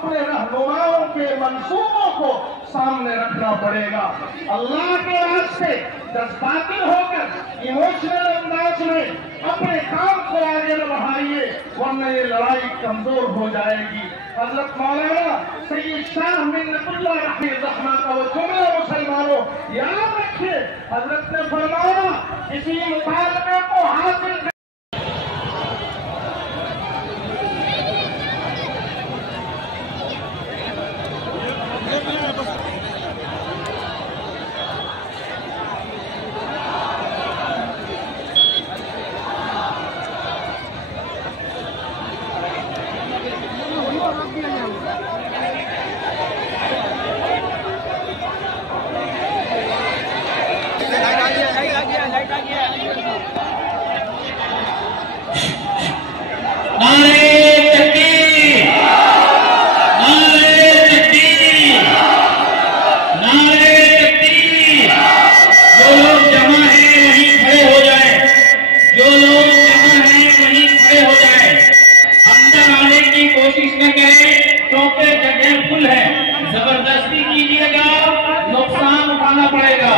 अपने रहनुमाओं के मंसूबों को सामने रखना पड़ेगा। अल्लाह के रास्ते जज्बाती होकर इमोशनल अंदाज में अपने काम को आगे बढ़ाइए, वरना ये लड़ाई कमजोर हो जाएगी। हजरत मौलाना सैयद शाह मिन्नतुल्लाह रहमतुल्लाह का वो जुमला मुसलमानों याद रखिए, हजरत ने फरमाया किसी मुतालबे को हासिल जबरदस्ती कीजिएगा, नुकसान उठाना पड़ेगा।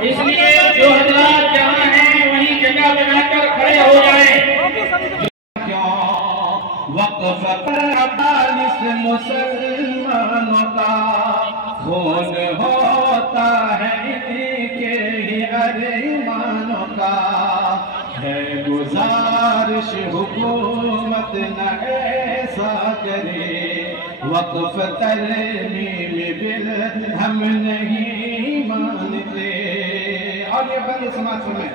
इसलिए जो हजरात जहाँ हैं वहीं जगह बनाकर खड़े हो जाएं। वक़्फ़ पर मुसलमानों का खून होता है, इनके ही अरमानों का है गुजारिश, हुकूमत न ऐसा करे। वक़्फ़ तरमीम बिल हम नहीं मानते। और ये बंद समाज सुने,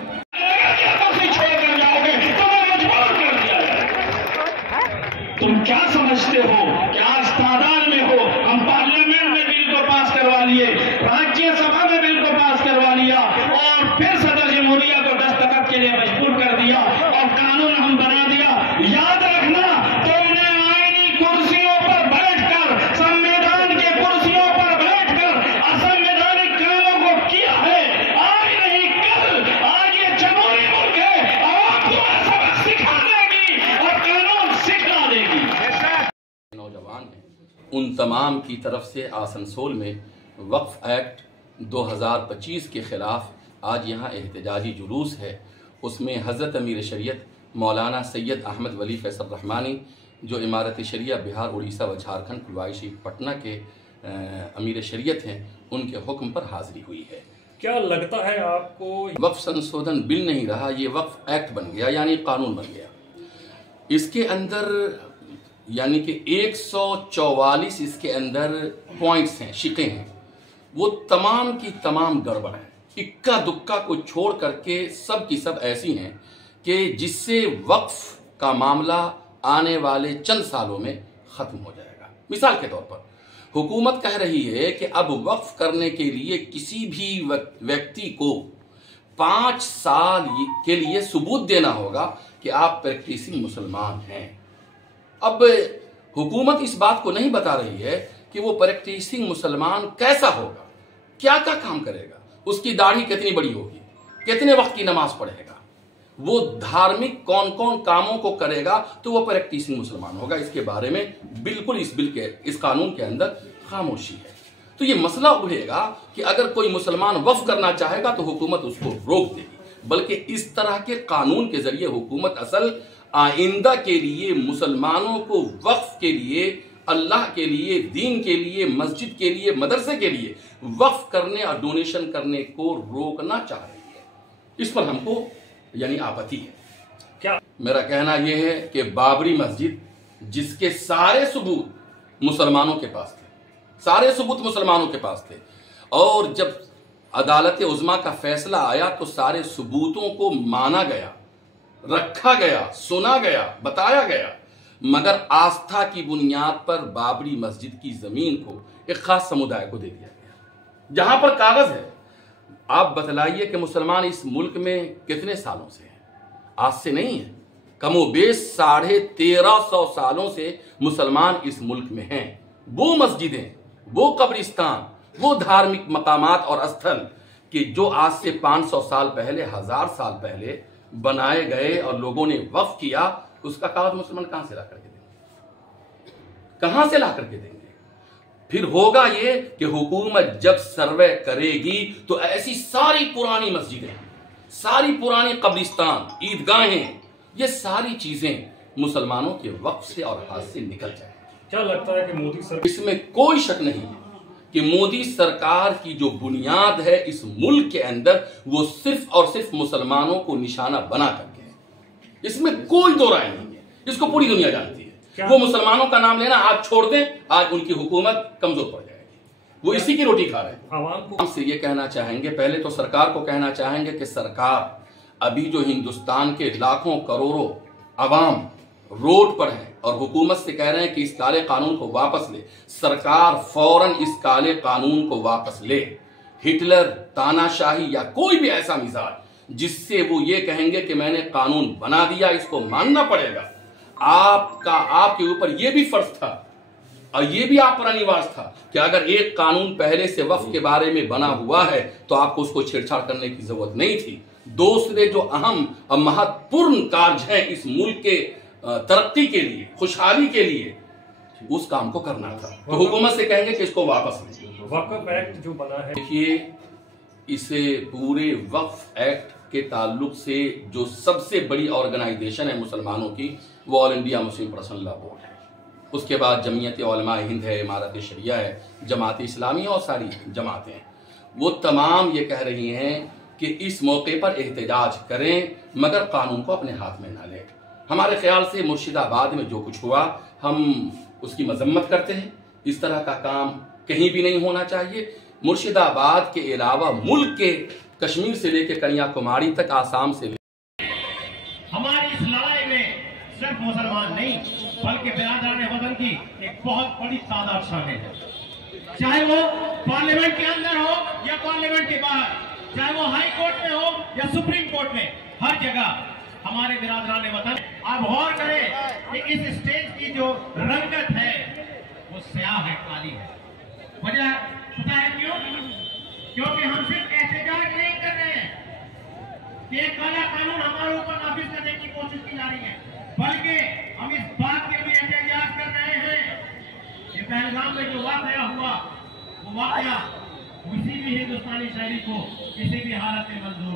तुम क्या समझते हो क्या तादाद में हो? हम पार्लियामेंट में बिल को पास करवा लिए, राज्यसभा में बिल को पास करवा लिया और फिर सदर जमहूरिया को दस्तखत के लिए मजबूर कर दिया और कानून हम बना दिया। याद रखना, तुमने आईनी कुर्सियों पर बैठकर, संविधान के कुर्सियों पर बैठकर असंवैधानिक कामों को किया है। आज नहीं कल, आज ये जमहूरी मुल्क है, आवाम तुम्हें सबक सिखा देगी और कानून सिखा देगी। नौजवान हैं उन तमाम की तरफ से आसनसोल में वक्फ एक्ट 2025 के ख़िलाफ़ आज यहाँ एहतजाजी जुलूस है। उसमें हज़रत अमीर शरीयत मौलाना सैयद अहमद वली फैसल रहमानी, जो इमारत शरिया बिहार, उड़ीसा व झारखंड फुलवाई पटना के अमीर शरीयत हैं, उनके हुक्म पर हाज़िरी हुई है। क्या लगता है आपको? वक्फ संशोधन बिल नहीं रहा, ये वक्फ एक्ट बन गया, यानी कानून बन गया। इसके अंदर यानी कि 144 इसके अंदर पॉइंट्स हैं, शिकें हैं, वो तमाम की तमाम गड़बड़ हैं। इक्का दुक्का को छोड़ करके सब की सब ऐसी हैं कि जिससे वक्फ का मामला आने वाले चंद सालों में ख़त्म हो जाएगा। मिसाल के तौर पर हुकूमत कह रही है कि अब वक्फ करने के लिए किसी भी व्यक्ति को 5 साल के लिए सबूत देना होगा कि आप प्रैक्टिसिंग मुसलमान हैं। अब हुकूमत इस बात को नहीं बता रही है कि वो प्रैक्टिसिंग मुसलमान कैसा होगा, क्या क्या काम करेगा, उसकी दाढ़ी कितनी बड़ी होगी, कितने वक्त की नमाज पढ़ेगा, वो धार्मिक कौन कौन कामों को करेगा, तो वो प्रैक्टिसिंग मुसलमान होगा। इसके बारे में बिल्कुल इस कानून के अंदर खामोशी है। तो ये मसला उभरेगा कि अगर कोई मुसलमान वक्फ करना चाहेगा तो हुकूमत उसको रोक देगी, बल्कि इस तरह के कानून के जरिए हुकूमत असल आइंदा के लिए मुसलमानों को वक्फ के लिए, अल्लाह के लिए, दीन के लिए, मस्जिद के लिए, मदरसे के लिए वक्फ करने और डोनेशन करने को रोकना चाह रही है। इस पर हमको यानी आपत्ति है। क्या मेरा कहना यह है कि बाबरी मस्जिद, जिसके सारे सबूत मुसलमानों के पास थे, सारे सबूत मुसलमानों के पास थे, और जब अदालत उज़्मा का फैसला आया तो सारे सबूतों को माना गया, रखा गया, सुना गया, बताया गया, मगर आस्था की बुनियाद पर बाबरी मस्जिद की जमीन को एक खास समुदाय को दे दिया गया। जहां पर कागज है, आप बतलाइए कि मुसलमान इस मुल्क में कितने सालों से हैं? आज से नहीं है, कमोबेश 1350 सालों से मुसलमान इस मुल्क में हैं। वो मस्जिदें, वो कब्रिस्तान, वो धार्मिक मकामात और स्थल कि जो आज से 500 साल पहले, 1000 साल पहले बनाए गए और लोगों ने वक्फ किया, उसका कागज मुसलमान कहां से ला करके देंगे? कहां से ला करके देंगे? फिर होगा ये कि हुकूमत जब सर्वे करेगी तो ऐसी सारी पुरानी मस्जिदें, सारी पुरानी कब्रिस्तान, ईदगाहें, ये सारी चीजें मुसलमानों के वक्फ से और हाथ से निकल जाए। क्या लगता है कि मोदी सरकार, इसमें कोई शक नहीं है कि मोदी सरकार की जो बुनियाद है इस मुल्क के अंदर वो सिर्फ और सिर्फ मुसलमानों को निशाना बना करके है। इसमें कोई दो राय नहीं है, इसको पूरी दुनिया जानती है। वो मुसलमानों का नाम लेना आज छोड़ दें, आज उनकी हुकूमत कमजोर पड़ जाएगी। वो इसी की रोटी खा रहे हैं। आवाम को हमसे ये कहना चाहेंगे, पहले तो सरकार को कहना चाहेंगे कि सरकार अभी जो हिंदुस्तान के लाखों करोड़ों अवाम रोड पर हैं और हुकूमत से कह रहे हैं कि इस काले कानून को वापस ले, सरकार फौरन इस काले कानून को वापस ले। हिटलर, तानाशाही या कोई भी ऐसा मिजाज जिससे वो ये कहेंगे कि मैंने कानून बना दिया, इसको मानना पड़ेगा। आपके ऊपर ये भी फर्ज था और ये भी आप पर अनिवार्य था कि अगर एक कानून पहले से वक्फ के बारे में बना हुआ है तो आपको उसको छेड़छाड़ करने की जरूरत नहीं थी। दूसरे जो अहम और महत्वपूर्ण कार्य हैं इस मुल्क के तरक्की के लिए, खुशहाली के लिए, उस काम को करना था। तो हुकूमत से कहेंगे कि इसको वापस लें। वक्फ एक्ट जो बना है, देखिए, इसे पूरे वक्फ एक्ट के ताल्लुक से जो सबसे बड़ी ऑर्गेनाइजेशन है मुसलमानों की, वो all India Muslim personal law board है। उसके बाद जमीयत उलमा हिंद है, इमारत शरिया है, जमात इस्लामी और सारी जमातें। वो तमाम ये कह रही हैं कि इस मौके पर एहतजाज करें मगर कानून को अपने हाथ में ना लें। हमारे ख्याल से मुर्शिदाबाद में जो कुछ हुआ हम उसकी मजम्मत करते हैं। इस तरह का काम कहीं भी नहीं होना चाहिए। मुर्शिदाबाद के अलावा मुल्क के कश्मीर से लेकर कन्याकुमारी तक, आसाम से हमारी इस लड़ाई में सिर्फ मुसलमान नहीं बल्कि बिरादरान वतन की एक बहुत बड़ी तादाद शामिल है। चाहे वो पार्लियामेंट के अंदर हो या पार्लियामेंट के बाहर, चाहे वो हाई कोर्ट में हो या सुप्रीम कोर्ट में, हर जगह हमारे बिरादरान वतन। आप गौर करें कि इस स्टेज की जो रंगत है वो स्याह है, काली है। वजह पता है क्यों? क्योंकि हम सिर्फ एहतजाज नहीं कर रहे हैं कि एक काला कानून हमारे ऊपर नाफिज करने की कोशिश की जा रही है, बल्कि हम इस बात के लिए एहतजाज कर रहे हैं कि पहलगाम में जो वाकया हुआ, वो वाकया किसी भी हिंदुस्तानी शहरी को किसी भी हालत में मंजूर